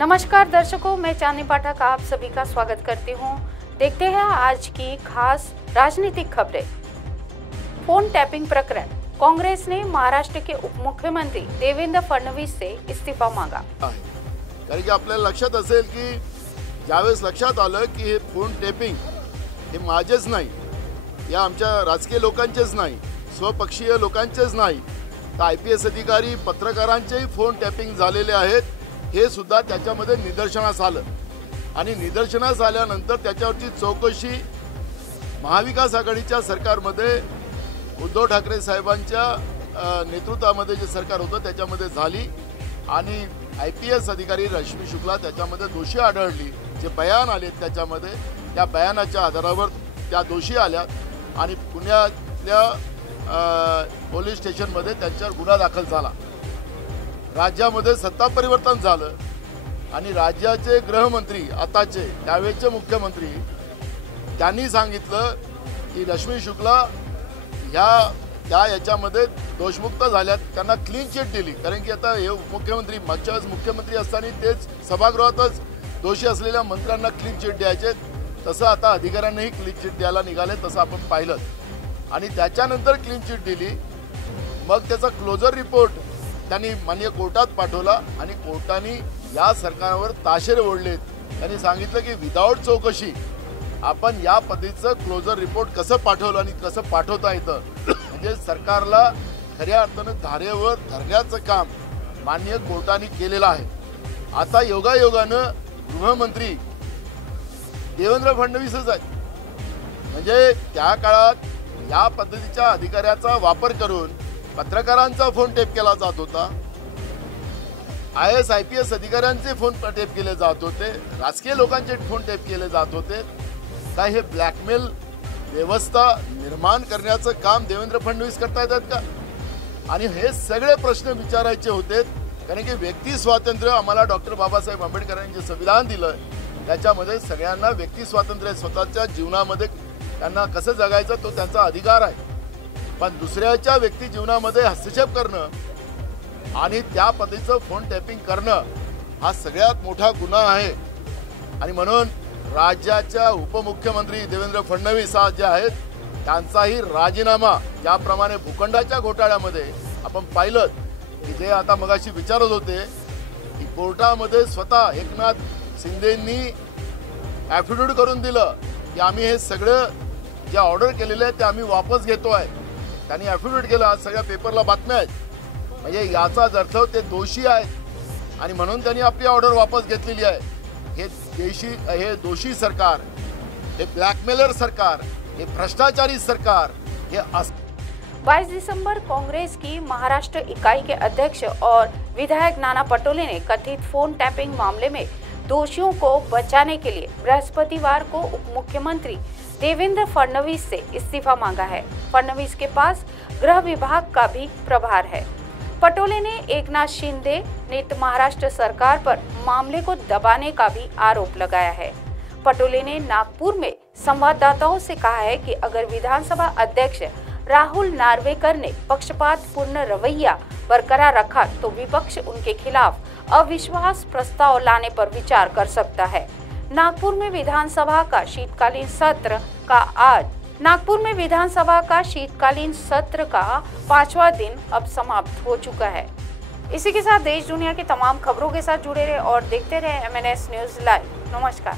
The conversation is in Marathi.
नमस्कार दर्शकों, मैं चांदनी पाठक आप सभी का स्वागत करती हूं। देखते हैं आज की खास राजनीतिक खबरें। फोन टैपिंग प्रकरण, कांग्रेस ने महाराष्ट्र के उप मुख्यमंत्री देवेंद्र फडणवीस से इस्तीफा मांगा। कारण की आपल्याला लक्षात असेल की ज्यावेळेस लक्षात आलं की हे फोन टॅपिंग हे माझेच नाही, या आमच्या राजकीय लोकांचेच नाही, स्वपक्षीय लोकांचेच नाही, तर IPS अधिकारी पत्रकारांचेही फोन टॅपिंग झालेले आहेत, हे सुद्धा त्याच्यामध्ये निदर्शनास आलं। आणि निदर्शनास आल्यानंतर त्याच्यावरची चौकशी महाविकास आघाडीच्या सरकारमध्ये उद्धव ठाकरे साहेबांच्या नेतृत्वामध्ये जे सरकार होतं त्याच्यामध्ये झाली आणि IPS अधिकारी रश्मी शुक्ला त्याच्यामध्ये दोषी आढळली। जे बयान आले त्याच्यामध्ये त्या बयानाच्या आधारावर त्या दोषी आल्या आणि पुण्यातल्या पोलीस स्टेशनमध्ये त्यांच्यावर गुन्हा दाखल झाला। राज्यामध्ये सत्ता परिवर्तन झालं आणि राज्याचे गृहमंत्री आताचे त्यावेळेचे मुख्यमंत्री त्यांनी सांगितलं की रश्मी शुक्ला याच्यामध्ये दोषमुक्त झाल्यात, त्यांना क्लीन चिट दिली। कारण की आता हे मुख्यमंत्री मागच्या वेळेस मुख्यमंत्री असताना तेच सभागृहातच दोषी असलेल्या मंत्र्यांना क्लीन चिट द्यायचे, तसं आता अधिकाऱ्यांनाही क्लीन चिट द्यायला निघाले, तसं आपण पाहिलं। आणि त्याच्यानंतर क्लीन चिट दिली, मग त्याचा क्लोजर रिपोर्ट त्यांनी माननीय कोर्टात पाठवला आणि कोर्टाने या सरकारवर ताशेरे ओढलेत। त्यांनी सांगितलं की विदाऊट चौकशी आपण या पद्धतीचं क्लोजर रिपोर्ट कसं पाठवलं आणि कसं पाठवता येतं, म्हणजे सरकारला खऱ्या अर्थानं धारेवर धरण्याचं काम माननीय कोर्टाने केलेलं आहे। आता योगायोगानं गृहमंत्री देवेंद्र फडणवीसच आहेत, म्हणजे त्या काळात या पद्धतीच्या अधिकाऱ्याचा वापर करून पत्रकारांचा फोन टेप केला जात होता, IAS IPS अधिकाऱ्यांचे फोन टेप केले जात होते, राजकीय लोकांचे फोन टेप केले जात होते। काय हे ब्लॅकमेल व्यवस्था निर्माण करण्याचं काम देवेंद्र फडणवीस करता येतात का? आणि हे सगळे प्रश्न विचारायचे होते, कारण की व्यक्ती स्वातंत्र्य आम्हाला डॉक्टर बाबासाहेब आंबेडकरांनी जे संविधान दिलं त्याच्यामध्ये सगळ्यांना व्यक्ती स्वातंत्र्य, स्वतःच्या जीवनामध्ये त्यांना कसं जगायचं तो त्यांचा अधिकार आहे। पण दुसऱ्याच्या व्यक्ती जीवनामध्ये हस्तक्षेप करणं आणि त्या पद्धतीचं फोन टॅपिंग करणं हा सगळ्यात मोठा गुन्हा आहे। आणि म्हणून राज्याच्या उपमुख्यमंत्री देवेंद्र फडणवीस जे आहेत त्यांचाही राजीनामा, ज्याप्रमाणे भूखंडाच्या घोटाळ्यामध्ये आपण पाहिलं की जे आता मगाशी विचारत होते की कोर्टामध्ये स्वतः एकनाथ शिंदेंनी ॲफिडेव्हिट करून दिलं की आम्ही हे सगळं जे ऑर्डर केलेले आहे ते आम्ही वापस घेतो आहे। त्यांनी ॲफिडेव्हिट केलं, आज सगळ्या पेपरला बातम्या आहेत, म्हणजे याचाच अर्थ ते दोषी आहेत आणि म्हणून त्यांनी आपली ऑर्डर वापस घेतलेली आहे। हे दोषी सरकार, हे ब्लॅकमेलर सरकार, हे भ्रष्टाचारी सरकार, हे 22 दिसंबर कांग्रेस की महाराष्ट्र इकाई के अध्यक्ष और विधायक नाना पटोले ने कथित फोन टैपिंग मामले में दोषियों को बचाने के लिए बृहस्पतिवार को उप मुख्यमंत्री देवेंद्र फडणवीस से इस्तीफा मांगा है। फडणवीस के पास गृह विभाग का भी प्रभार है। पटोले ने एकनाथ शिंदे ने महाराष्ट्र सरकार पर मामले को दबाने का भी आरोप लगाया है। पटोले ने नागपुर में संवाददाताओं से कहा है कि अगर विधानसभा अध्यक्ष राहुल नार्वेकर ने पक्षपातपूर्ण रवैया बरकरार रखा तो विपक्ष उनके खिलाफ अविश्वास प्रस्ताव लाने पर विचार कर सकता है। नागपुर में विधानसभा का शीतकालीन सत्र का 5वां दिन अब समाप्त हो चुका है। इसी के साथ देश दुनिया की तमाम खबरों के साथ जुड़े रहे और देखते रहे MNS न्यूज़ लाइव। नमस्कार।